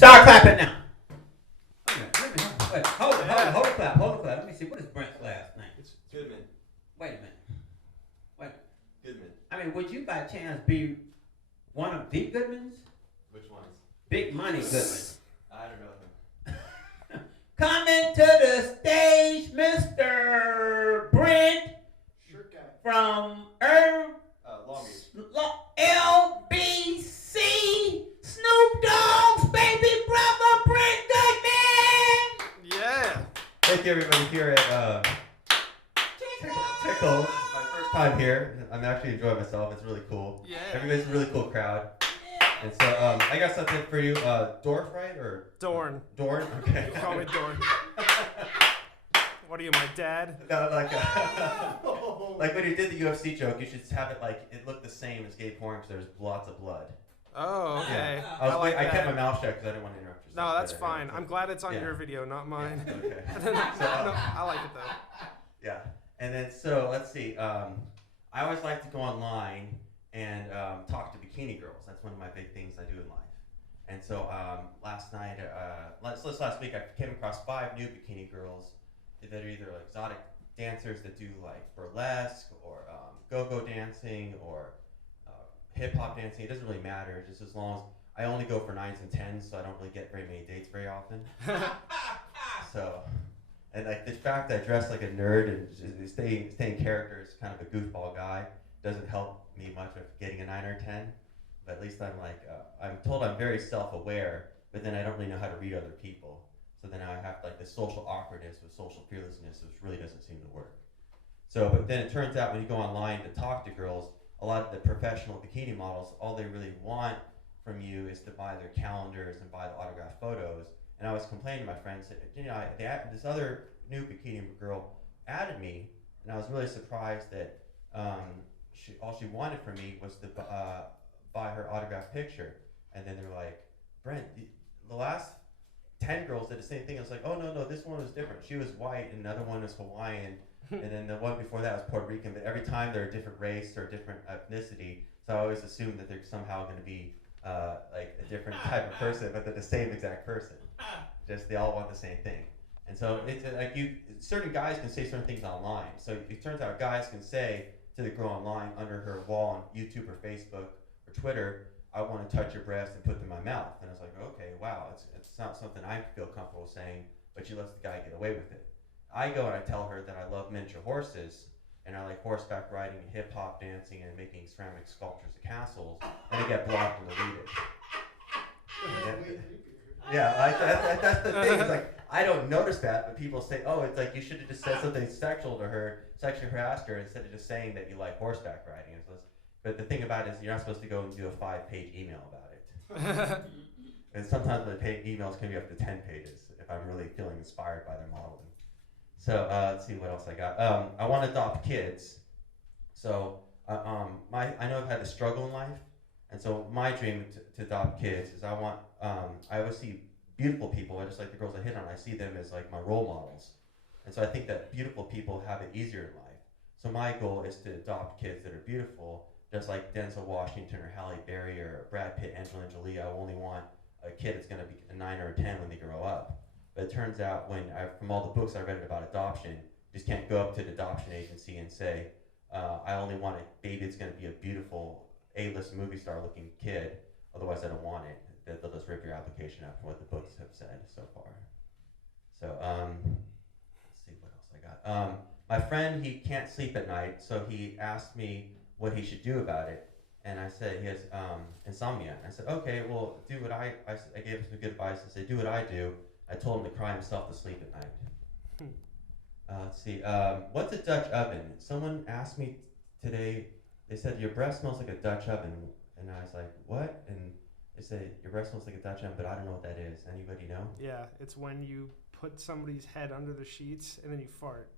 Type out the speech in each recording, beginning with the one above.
Start clapping now. Wait, hold the clap. Let me see. What is Brent's last name? It's Goodman. Wait a minute. Wait. Goodman. I mean, would you by chance be one of the Goodmans? Which ones? Big Money Goodman. I don't know him. Coming to the stage, Mr. Brent from Long Beach. LBC, Snoop Dogg's baby brother, Brent Goodman. Yeah. Thank you, everybody here at Tickles. My first time here. I'm actually enjoying myself. It's really cool. Yeah. Everybody's a really cool crowd. And so I got something for you. Dorf, right? Or Dorn. Dorn? Okay. You call me Dorn. What are you, my dad? No, like when you did the UFC joke, you should have it like it looked the same as gay porn because there's lots of blood. Oh, okay. Yeah. I kept my mouth shut because I didn't want to interrupt you. No, that's fine. I'm glad it's on your video, not mine. Yeah, okay. No, I like it though. Yeah. And then so let's see. I always like to go online and talk to bikini girls. That's one of my big things I do in life. And so last week I came across 5 new bikini girls that are either like exotic dancers that do like burlesque or go-go dancing or hip-hop dancing. It doesn't really matter, just as long as I only go for 9s and 10s, so I don't really get very many dates very often. So, and like the fact that I dress like a nerd and stay in character as kind of a goofball guy doesn't help me much of getting a 9 or 10. But at least I'm like, I'm told I'm very self-aware, but then I don't really know how to read other people. So then I have like this social awkwardness with social fearlessness, which really doesn't seem to work. So, but then it turns out when you go online to talk to girls, a lot of the professional bikini models, all they really want from you is to buy their calendars and buy the autographed photos. And I was complaining to my friends that, this other new bikini girl added me, and I was really surprised that all she wanted from me was to buy her autographed picture. And then they're like, Brent, the last 10 girls did the same thing. I was like, oh, no, this one was different. She was white, and another one was Hawaiian, and then the one before that was Puerto Rican. But every time they're a different race or a different ethnicity, so I always assume that they're somehow going to be like a different type of person, but they're the same exact person. Just they all want the same thing. And so it's like certain guys can say certain things online. So it turns out guys can say to the girl online under her wall on YouTube or Facebook or Twitter, I want to touch your breast and put them in my mouth. And I was like, okay, wow, it's not something I feel comfortable saying, but she lets the guy get away with it. I go and I tell her that I love miniature horses, and I like horseback riding and hip-hop dancing and making ceramic sculptures of castles, and I get blocked and deleted. That's the thing. It's like, I don't notice that, but people say, oh, it's like you should have just said something sexual to her, sexually harassed her, instead of just saying that you like horseback riding. But the thing about it is you're not supposed to go and do a 5-page email about it. And sometimes the emails can be up to 10 pages if I'm really feeling inspired by their modeling. So let's see what else I got. I want to adopt kids. So I know I've had a struggle in life, and so my dream to adopt kids is I always see beautiful people. I just like the girls I hit on. I see them as like my role models, and so I think that beautiful people have it easier in life. So my goal is to adopt kids that are beautiful. Just like Denzel Washington or Halle Berry or Brad Pitt, Angelina Jolie, I only want a kid that's going to be a 9 or a 10 when they grow up. But it turns out from all the books I read about adoption, you just can't go up to the adoption agency and say, I only want a baby that's going to be a beautiful A-list movie star looking kid, otherwise I don't want it. They'll just rip your application out from what the books have said so far. So let's see what else I got. My friend, he can't sleep at night, so he asked me what he should do about it, and I said he has insomnia. I said, okay, well, do what I gave him some good advice. I said, do what I do. I told him to cry himself to sleep at night. Let's see, what's a Dutch oven? Someone asked me today, they said, your breath smells like a Dutch oven, and I was like, what? And they said, your breath smells like a Dutch oven, but I don't know what that is. Anybody know? Yeah, it's when you put somebody's head under the sheets and then you fart.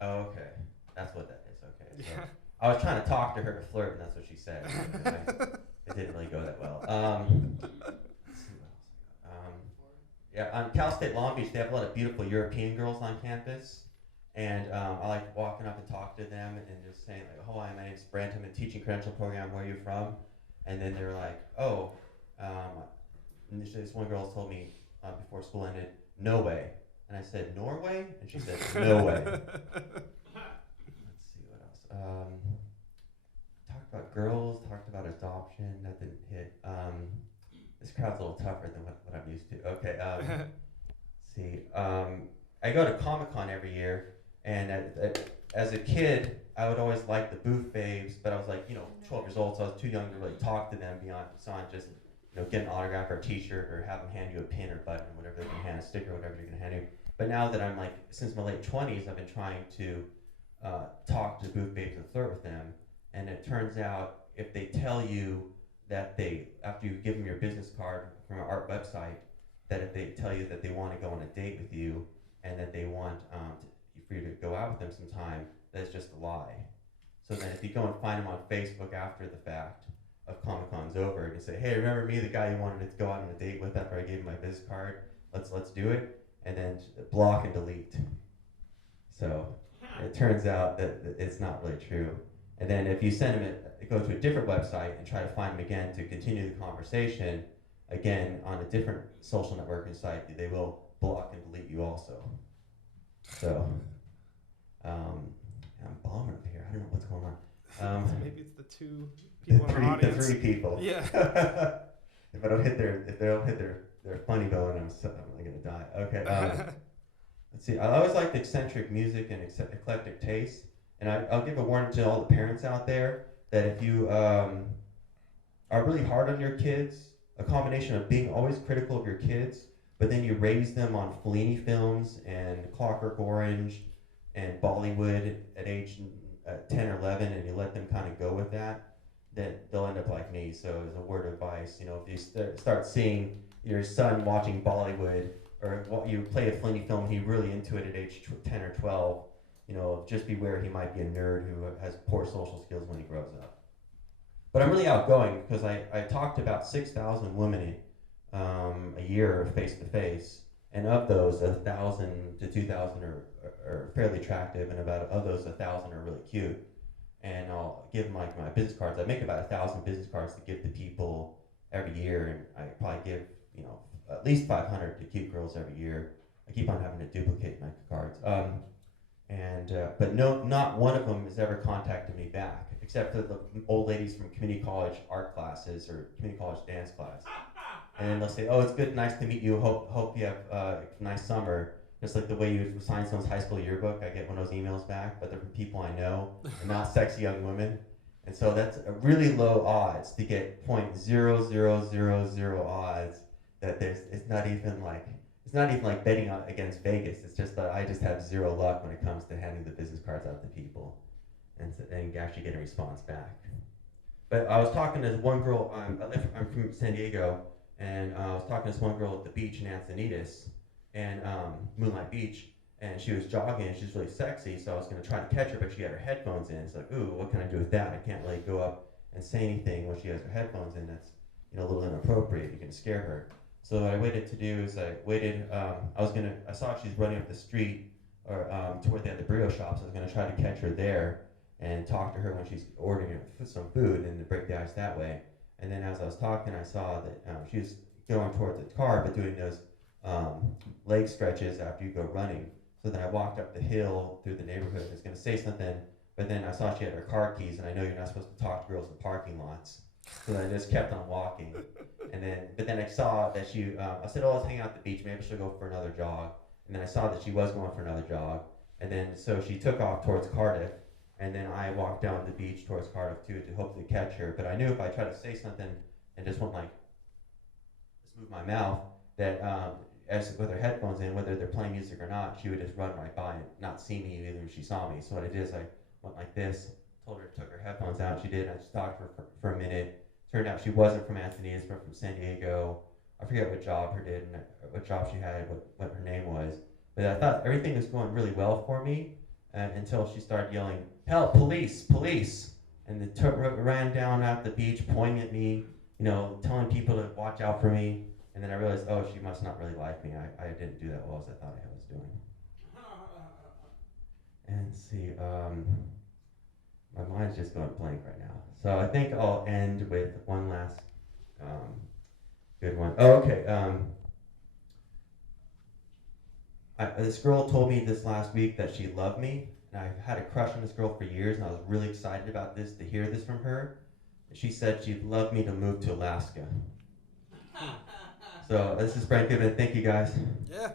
Oh, okay. That's what that is, okay. So. Yeah. I was trying to talk to her to flirt, and that's what she said. It didn't really go that well. Let's see what else. On Cal State Long Beach, they have a lot of beautiful European girls on campus, and I like walking up and talking to them and just saying like, "Oh, hi, my name's Brent. I'm in the teaching credential program. Where are you from?" And then they're like, "Oh, and this one girl told me before school ended, no way. And I said, Norway? And she said, no way. Let's see what else. Talked about girls, talked about adoption. That didn't hit. This crowd's a little tougher than what I'm used to. Okay. Let's see. I go to Comic-Con every year, and as a kid, I would always like the booth babes, but I was like, 12 years old, so I was too young to really talk to them beyond just, get an autograph or a T-shirt or have them hand you a pin or button or whatever they can hand, a sticker or whatever they're gonna hand you. But now that I'm like, since my late 20s, I've been trying to talk to booth babes and flirt with them, and it turns out if they tell you that after you give them your business card from our art website, that if they tell you that they want to go on a date with you and that they want for you to go out with them sometime, that's just a lie. So then if you go and find them on Facebook after the fact of Comic-Con's over, you can say, hey, remember me, the guy you wanted to go out on a date with after I gave him my business card? Let's do it. And then block and delete. So it turns out that it's not really true. And then if you send them go to a different website and try to find them again to continue the conversation, again, on a different social networking site, they will block and delete you also. So, I'm bombing up here. I don't know what's going on. Maybe it's the two people in the audience. The three people. Yeah. If they don't hit their funny bone, I'm gonna die. Okay. Let's see. I always liked eccentric music and eclectic taste, and I'll give a warning to all the parents out there that if you are really hard on your kids, a combination of being always critical of your kids, but then you raise them on Fellini films and Clockwork Orange and Bollywood at age 10 or 11, and you let them kind of go with that, then they'll end up like me. So as a word of advice, if you start seeing your son watching Bollywood, or you play a Fellini film and he's really into it at age 10 or 12, just beware, he might be a nerd who has poor social skills when he grows up. But I'm really outgoing because I talk to about 6,000 women a year face to face, and of those, 1,000 to 2,000 are fairly attractive, and of those, 1,000 are really cute. And I'll give them my business cards. I make about 1,000 business cards to give to people every year, and I probably give at least 500 to cute girls every year. I keep on having to duplicate my cards. But not one of them has ever contacted me back, except for the old ladies from community college art classes or community college dance class. And then they'll say, oh, it's good, nice to meet you, hope you have a nice summer. Just like the way you sign someone's high school yearbook, I get one of those emails back, but they're from people I know, and not sexy young women. And so that's a really low odds to get 0.0000 odds that it's not even like betting against Vegas. It's just that I just have zero luck when it comes to handing the business cards out to people and actually get a response back. But I was talking to one girl, I'm from San Diego, and I was talking to this one girl at the beach in Encinitas, and Moonlight Beach, and she was jogging and she's really sexy, so I was going to try to catch her, but she had her headphones in. It's like, ooh, what can I do with that? I can't really go up and say anything when she has her headphones in. That's a little inappropriate. You can scare her. So what I waited to do is I saw she's running up the street or to where they had the burrito shops. I was going to try to catch her there and talk to her when she's ordering some food and to break the ice that way. And then as I was talking, I saw that she was going towards the car, but doing those leg stretches after you go running. So then I walked up the hill through the neighborhood. I was going to say something, but then I saw she had her car keys, and I know you're not supposed to talk to girls in parking lots. So I just kept on walking. But then I saw that I said, oh, let's hang out at the beach. Maybe she'll go for another jog. And then I saw that she was going for another jog. And then so she took off towards Cardiff. And then I walked down the beach towards Cardiff too to hopefully catch her. But I knew if I tried to say something and just went just move my mouth, that as with her headphones in, whether they're playing music or not, she would just run right by and not see me even if she saw me. So what I did is I went like this, told her to take her headphones out. She did. I just talked to her for a minute. Turned out she wasn't from Encinitas, but from San Diego. I forget what job what job she had, what her name was. But I thought everything was going really well for me until she started yelling, "Help! Police! Police!" And ran down at the beach, pointing at me, telling people to watch out for me. And then I realized, oh, she must not really like me. I didn't do that well as I thought I was doing. And let's see, my mind's just going blank right now. So I think I'll end with one last Good one. Oh, okay. This girl told me this last week that she loved me, and I've had a crush on this girl for years, and I was really excited about this, to hear this from her. She said she'd love me to move to Alaska. So this is Brent Goodman. Thank you, guys. Yeah.